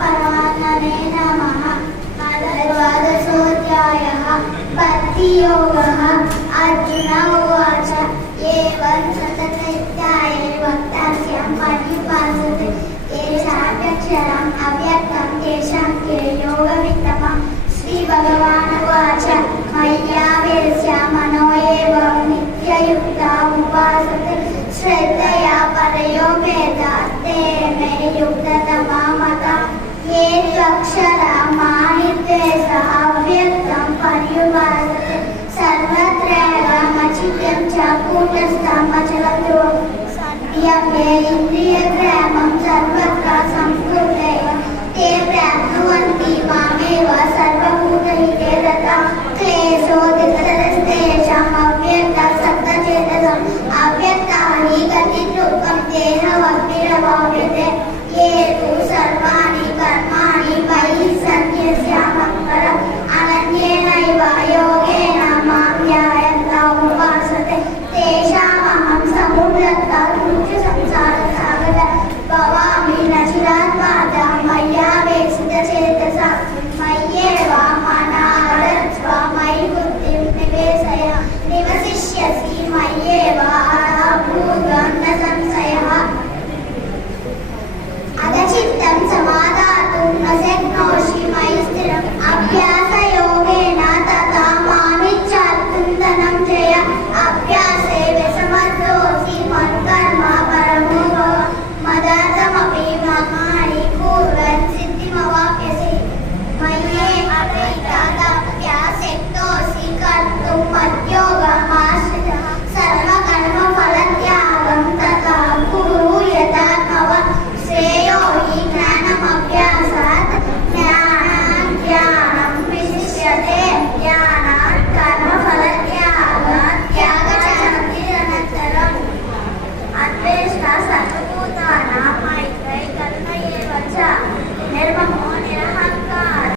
परमात्मने नमः। द्वादशोऽध्यायः भक्तियोगः। अर्जुन उवाच एवं सततयुक्ताये वक्तव्यं पर्युपासते येषाभ्यक्षरम् अव्यक्तं तेषां के योगवित्तमः। श्रीभगवानुवाच मय्यावेश्य मनो एव नित्ययुक्ता उपासते श्रद्धया परयोपेताः ते मे युक्ततमा मताः। ये त्वक्षरमाणिद्वेषः अव्यक्तं पर्युपासते सर्वत्रैवमचिन्त्यं च कूटस्थम् अचलध्रुवं सन्ध्यप्ये इन्द्रियग्रामं सर्वत्र संस्कृतेव ते प्राप्नुवन्ति मामेव सर्वभूतहिते रताः। क्लेशोऽधिकतरस्तेषाम् अव्यक्तसक्तचेतसम् अव्यक्ता हि गतिर्दुःखं देहवद्भिरवाप्यते। ये तु सर्वाणि कर्माणि मयि सन्न्यस्यामत्परम् अनन्येनैव योगेन मां ध्यायन्तः उपासते तेषामहं समुद्धृतः संसारसागरं भवामि न चिरात्मादा मय्यावेशितचेतसा। मय्येव मनः रत्स्व मयि बुद्धिं निवेशय निवसिष्यसि मय्येव भूतं न संशयः। अदचित्तं समादातुं न शक्नोति